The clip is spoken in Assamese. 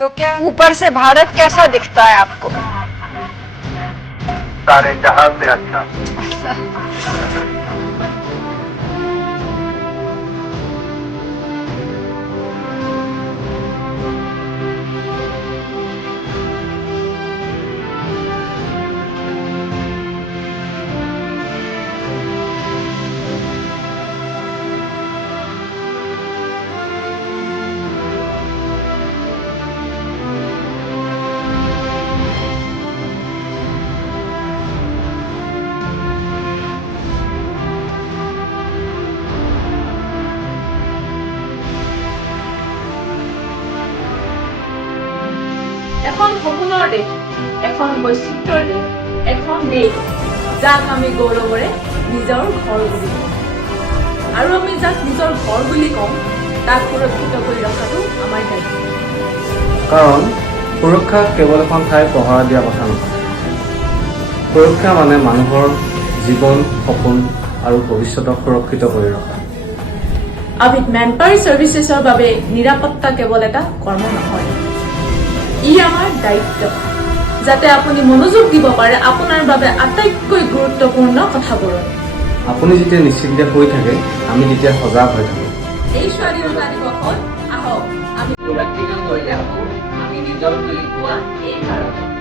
तो क्या ऊपर से भारत कैसा दिखता है आपको? सारे जहां से अच्छा। এখন সপোনৰ দেশ, এখন বৈচিত্ৰ্যৰ দেশ, এখন দেশ যাক আমি গৌৰৱৰে নিজৰ ঘৰ বুলি কওঁ। আৰু আমি যাক নিজৰ ঘৰ বুলি কওঁ তাক সুৰক্ষিত কৰি ৰখাটো আমাৰ দায়িত্ব। কাৰণ সুৰক্ষা কেৱল এখন ঠাই পহৰা দিয়া কথা নহয়। সুৰক্ষা মানে মানুহৰ জীৱন, সপোন আৰু ভৱিষ্যতক সুৰক্ষিত কৰি ৰখা। আবিদ মেনপাৱাৰ চাৰ্ভিচেছৰ বাবে নিৰাপত্তা কেৱল এটা কৰ্ম নহয়, ই আমাৰ দায়িত্ব, যাতে আপুনি মনোযোগ দিব পাৰে আপোনাৰ বাবে আটাইতকৈ গুৰুত্বপূৰ্ণ কথাবোৰত। আপুনি যেতিয়া নিশ্চিন্তে হৈ থাকে, আমি তেতিয়া সজাগ হৈ থাকোঁ। এই স্বাধীনতা দিৱসত আহক আমি সুৰক্ষিত কৰি ৰাখোঁ আমি নিজৰ বুলি কোৱা এই ভাৰত।